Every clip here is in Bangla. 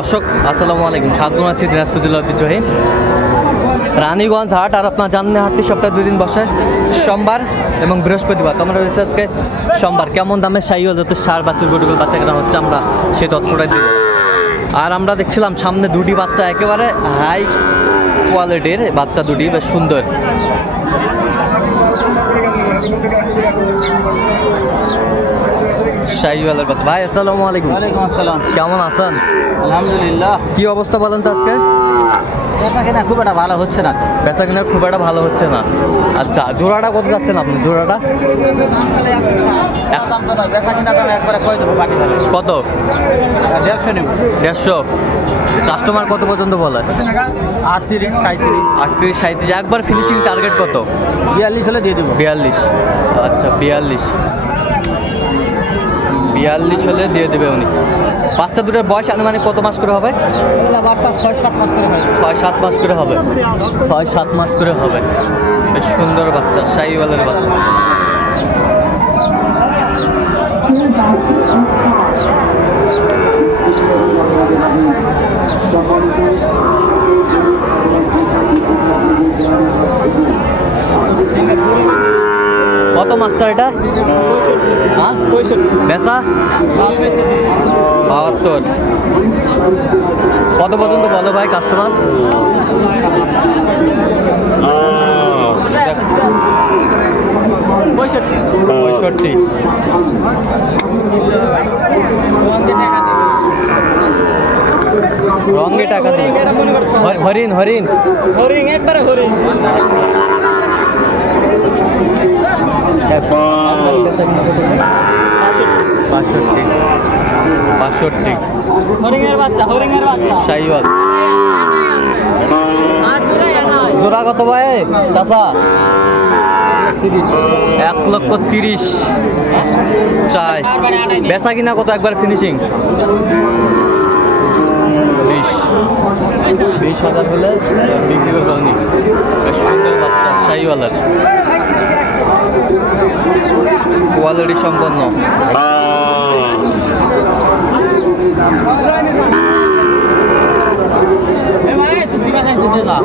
দর্শক আসসালামু আলাইকুম, স্বাগত আছি দিনাজপুর জেলার ঐতিহ্যবাহী রানীগঞ্জ হাট। আর আপনার জানেন হাটটি সপ্তাহে 2 দিন বসে, সোমবার এবং বৃহস্পতিবার। তো আমরা রয়েছে আজকে সোমবার। কেমন দামে শাহিওয়াল যত সার বাছুর গরুগুলো বাচ্চা কেনা হচ্ছে আমরা সেই তথ্যটাই দিব। আর আমরা দেখছিলাম সামনে দুটি বাচ্চা, একেবারে হাই কোয়ালিটির বাচ্চা, দুটি বেশ সুন্দর। শাহিওয়ালের বাচ্চা। ভাই আসসালামু আলাইকুম। ওয়ালাইকুম আসসালাম। কেমন আছেন? আলহামদুলিল্লাহ। কি অবস্থা বলেন তো আজকে? বেচা কেনা খুব একটা ভালো হচ্ছে না। বেচা কেনার খুব একটা ভালো হচ্ছে না। আচ্ছা, জোড়াটা কত যাচ্ছেন আপনি? জোড়াটা বেচা কেনা দাম একবারে কই দেবো, বাকি কত? 150 নেব। 150। কাস্টমার কত পর্যন্ত বলে? 38, 37। 38, 37। একবার ফিনিশিং টার্গেট কত? 42 হলে দিয়ে দেবো। 42। আচ্ছা, 42 হলে দিয়ে দেবে উনি। বাচ্চা দুটোর বয়স মানে কত মাস করে হবে? বাচ্চা 6-7 মাস করে হয়। 6-7 মাস করে হবে। 6-7 মাস করে হবে। বেশ সুন্দর বাচ্চা, শাহিওয়ালের বাচ্চা। কত মাস্টার এটা? হ্যাঁ, বেচা 72। কত পর্যন্ত বলো ভাই কাস্টমার? 65। রঙে টাকা দেবে। হরিণ হরিণ হরিণ একবারে হরিণ। 65। হরিণের বাচ্চা, হরিণের বাচ্চা শাহিওয়াল। জোড়া কত ভাই চাচা? 1,30,000 চাই। বেচা কিনা কত একবার ফিনিশিং? 20,000 হলে বিক্রি করবে উনি। বেশ সুন্দর বাচ্চা শাহিওয়ালের, কোয়ালিটি সম্পন্ন।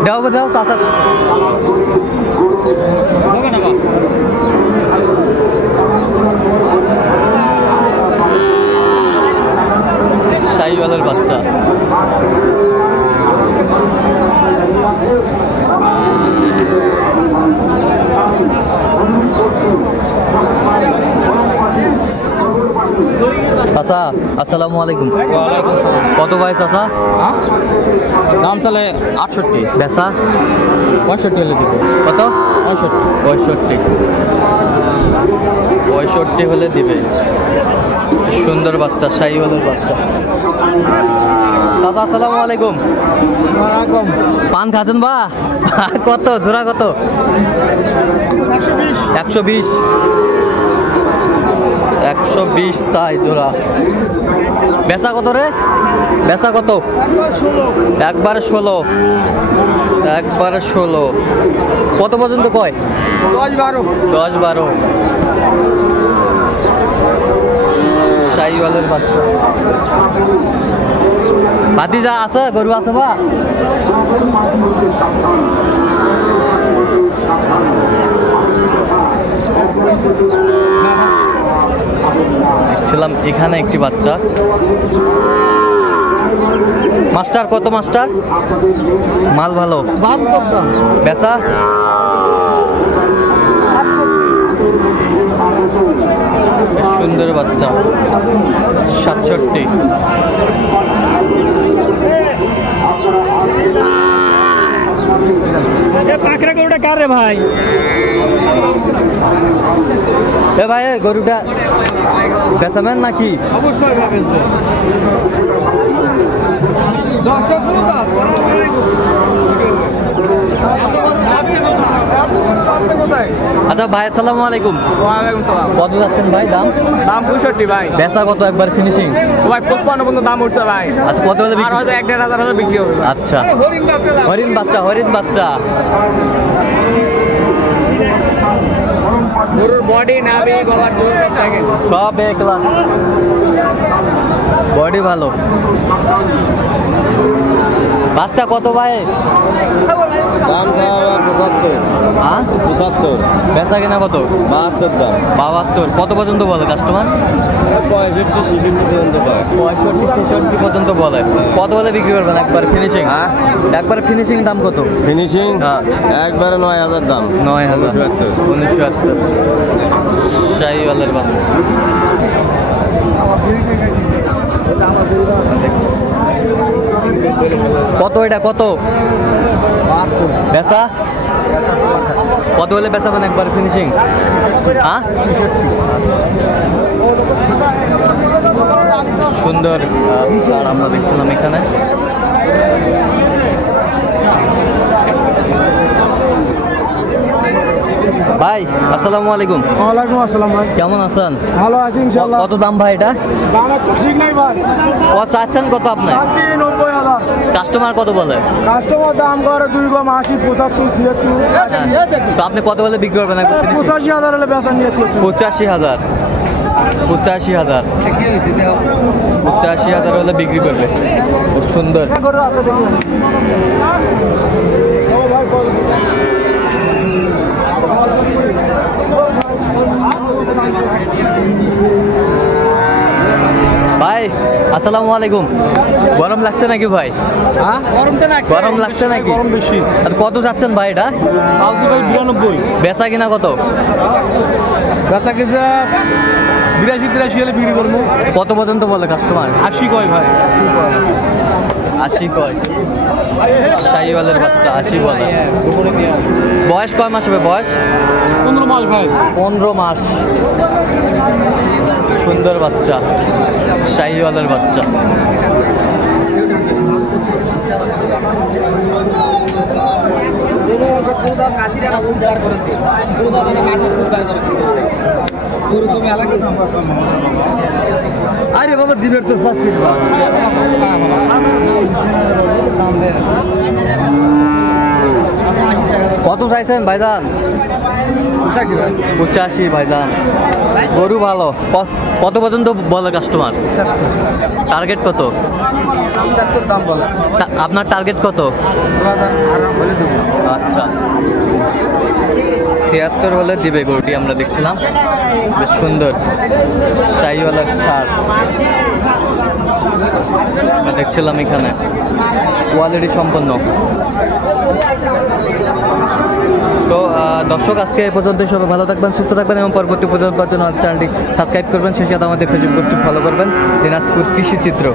দেও দেও চাচা। শাহিওয়ালের বাচ্চা। চাচা আসসালামু আলাইকুম। কত ভাই চাচা? দাম চলে 68। বেচা 65 হলে দিব। কত? 65। 65 হলে দিবে। সুন্দর বাচ্চা, শাহিওয়ালের বাচ্চা। চাচা আসসালামু আলাইকুম। ওয়ালাইকুম। পান খাচ্ছেন বা? কত জোড়া কত? 120। 120 চাই জোড়া। বেচা কত রে? বেচা কত? একবারে 16। একবারে 16। কত পর্যন্ত কয়? 10-12। শাহিওয়ালের বাচ্চা। ভাতিজা আছে, গরু আছে বা? দেখছিলাম এখানে একটি বাচ্চা। মাস্টার কত? মাস্টার মাল ভালো। বেচা সুন্দর বাচ্চা 67। পাকড়া গরুটা কার রে ভাই? এ ভাই গরুটা বেচাবেন নাকি? অবশ্যই বেচবো। দর্শক শ্রোতা আসসালামু আলাইকুম। আচ্ছা ভাই আসসালামু আলাইকুম। ওয়ালাইকুম সালাম। কত যাচ্ছেন ভাই দাম? দাম 65 ভাই। বেচা কত একবার ফিনিশিং? ভাই 55 পর্যন্ত দাম উঠছে ভাই। আচ্ছা, কত হলে আর হয়তো 1,500 হলে বিক্রি হবে। আচ্ছা, হরিণ বাচ্চা, হরিণ বাচ্চা। গরুর বডি নাভি গলার জোর সব দেখেন, সব একলা। বডি ভালো। বাসটা কত ভাই? দাম খাওয়া 75। হ্যাঁ 75। বেচা কিনা কত? 72 দাম। 72। কত পর্যন্ত বলে কাস্টমার? 65 66 পর্যন্ত পায়। 65 66 পর্যন্ত বলে। কত বলে বিক্রি করবেন একবার ফিনিশিং? হ্যাঁ একবার ফিনিশিং দাম কত? ফিনিশিং হ্যাঁ একবারে 9000 দাম। 9000। 1970। শাহিওয়ালের বাচ্চা। কত এটা কত? বেচা কত হলে বেচাবেন একবার ফিনিশিং? হ্যাঁ সুন্দর শাড় আমরা দেখছিলাম এখানে। ভাই আসসালামু আলাইকুম। ওয়ালাইকুম আসসালাম ভাই। কেমন আছেন? ভালো আছি ইনশাআল্লাহ। কত দাম ভাই এটা? দাম তো ঠিক নাই ভাই। কত চাচ্ছেন কত আপনি? 90,000। কাস্টমার কত বলে? কাস্টমার দাম করে 2 কম 80 75 76। তো আপনি কত বলে বিক্রি করবেন? 85,000 হলে বেচা নিয়ে 85,000। 85,000 85,000 হলে বিক্রি করবে। খুব সুন্দর। ভাই আসসালামু আলাইকুম। গরম লাগছে নাকি ভাই? হ্যাঁ গরম তো লাগছে। গরম লাগছে নাকি? গরম বেশি। আর কত যাচ্ছেন ভাই এটা? সাউদি ভাই 92। বেচা কিনা কত? বেচা কেজি 82 83 হলে বিক্রি করবো। কত পর্যন্ত বলে কাস্টমার? 80 কয় ভাই। 80 কয়। শাহিওয়ালের বাচ্চা 80 বলে। বয়স কয় মাস হবে? বয়স 15 মাস ভাই। 15 মাস। সুন্দর বাচ্চা শাহিওয়ালের বাচ্চা। আরে বাবা দিবের তো সব ঠিক না। কত চাইছেন ভাইজান? 85 ভাইজান। গরু ভালো। কত পর্যন্ত বলে কাস্টমার? টার্গেট কত? 75 দাম বলে। আপনার টার্গেট কত? আচ্ছা 76 হলে দিবে গরুটি আমরা দেখছিলাম। বেশ সুন্দর শাহিওয়ালার সার আমরা দেখছিলাম এখানে। কোয়ালিটি সম্পন্ন। তো দর্শক আজকে এ পর্যন্ত। সবাই ভালো থাকবেন, সুস্থ থাকবেন এবং পরবর্তী পর্যন্ত চ্যানেলটি সাবস্ক্রাইব করবেন। সেই সাথে আমাদের ফেসবুক পোস্টটি ফলো করবেন। দিনাজপুর কৃষি চিত্র।